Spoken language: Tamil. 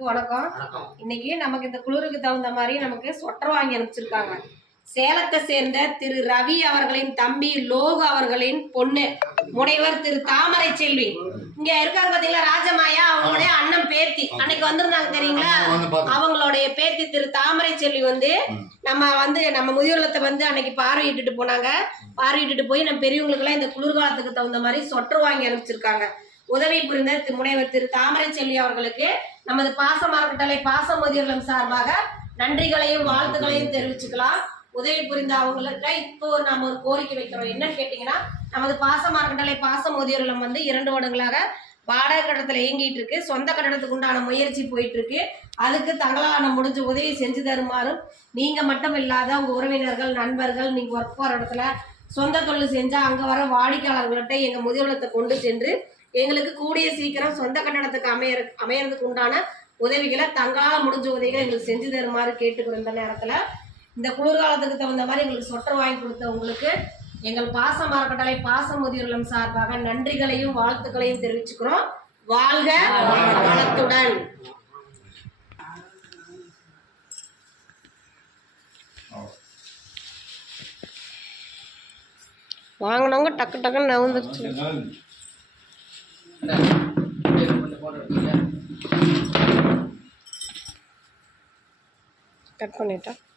அனைவருக்கும் வணக்கம். இன்னைக்கு நமக்கு இந்த குளிருக்கு தகுந்த மாதிரி நமக்கு சொட்டர் வாங்கி அனுப்பிச்சிருக்காங்க. சேலத்தை சேர்ந்த திரு ரவி அவர்களின் தம்பி லோகு அவர்களின் பொண்ணு முனைவர் திரு தாமரை செல்வி இங்க இருக்காங்க பாத்தீங்களா, ராஜமாயா அவங்களுடைய அண்ணன் பேத்தி அன்னைக்கு வந்திருந்தாங்க தெரியுங்களா. அவங்களுடைய பேத்தி திரு தாமரை செல்வி நம்ம முதியோர்லத்தை அன்னைக்கு பார்வையிட்டுட்டு போனாங்க. பார்வையிட்டுட்டு போய் நம்ம பெரியவங்களுக்கு எல்லாம் இந்த குளிர்காலத்துக்கு தகுந்த மாதிரி சொட்டர் வாங்கி அனுப்பிச்சிருக்காங்க. உதவி புரிந்த முனைவர் திரு தாமரை செல்வி அவர்களுக்கு நமது பாசமரக்கட்டளை பாச முதியோர்லம் சார்பாக நன்றிகளையும் வாழ்த்துக்களையும் தெரிவிச்சுக்கலாம். உதவி புரிந்த அவங்களுக்கு இப்போ நம்ம ஒரு கோரிக்கை வைக்கிறோம். என்னன்னு கேட்டீங்கன்னா, நமது பாசமரக்கட்டளை பாச முதியோர்லம் 2 வருடங்களாக வாடகை கட்டடத்துல இயங்கிட்டு இருக்கு. சொந்த கட்டடத்துக்கு உண்டான முயற்சி போயிட்டு இருக்கு. அதுக்கு தங்களால் முடிஞ்ச உதவி செஞ்சு தருமாறும், நீங்க மட்டும் இல்லாத உங்க உறவினர்கள் நண்பர்கள் நீங்க ஒர்க் போற இடத்துல சொந்த தொழில் செஞ்சா அங்க வர வாடிக்கையாளர்கள்ட்ட எங்க முதியோர்லத்தை கொண்டு சென்று எங்களுக்கு கூடிய சீக்கிரம் சொந்த கட்டடத்துக்கு அமையறதுக்கு உண்டான உதவிகளை தங்களால் முடிஞ்ச உதவிகளை எங்களுக்கு செஞ்சு தருமாறு கேட்டுக்கிறோம். இந்த நேரத்தில் இந்த குளிர்காலத்துக்கு தகுந்த மாதிரி எங்களுக்கு சொட்டர் வாங்கி கொடுத்த உங்களுக்கு எங்கள் பாச மரக்கட்டளை பாச முதியோர்லம் சார்பாக நன்றிகளையும் வாழ்த்துக்களையும் தெரிவிச்சுக்கிறோம். வாழ்க வளத்துடன். வாங்கினவங்க டக்கு டக்குன்னு நவுந்துருச்சு. கட் பண்ணிட்டா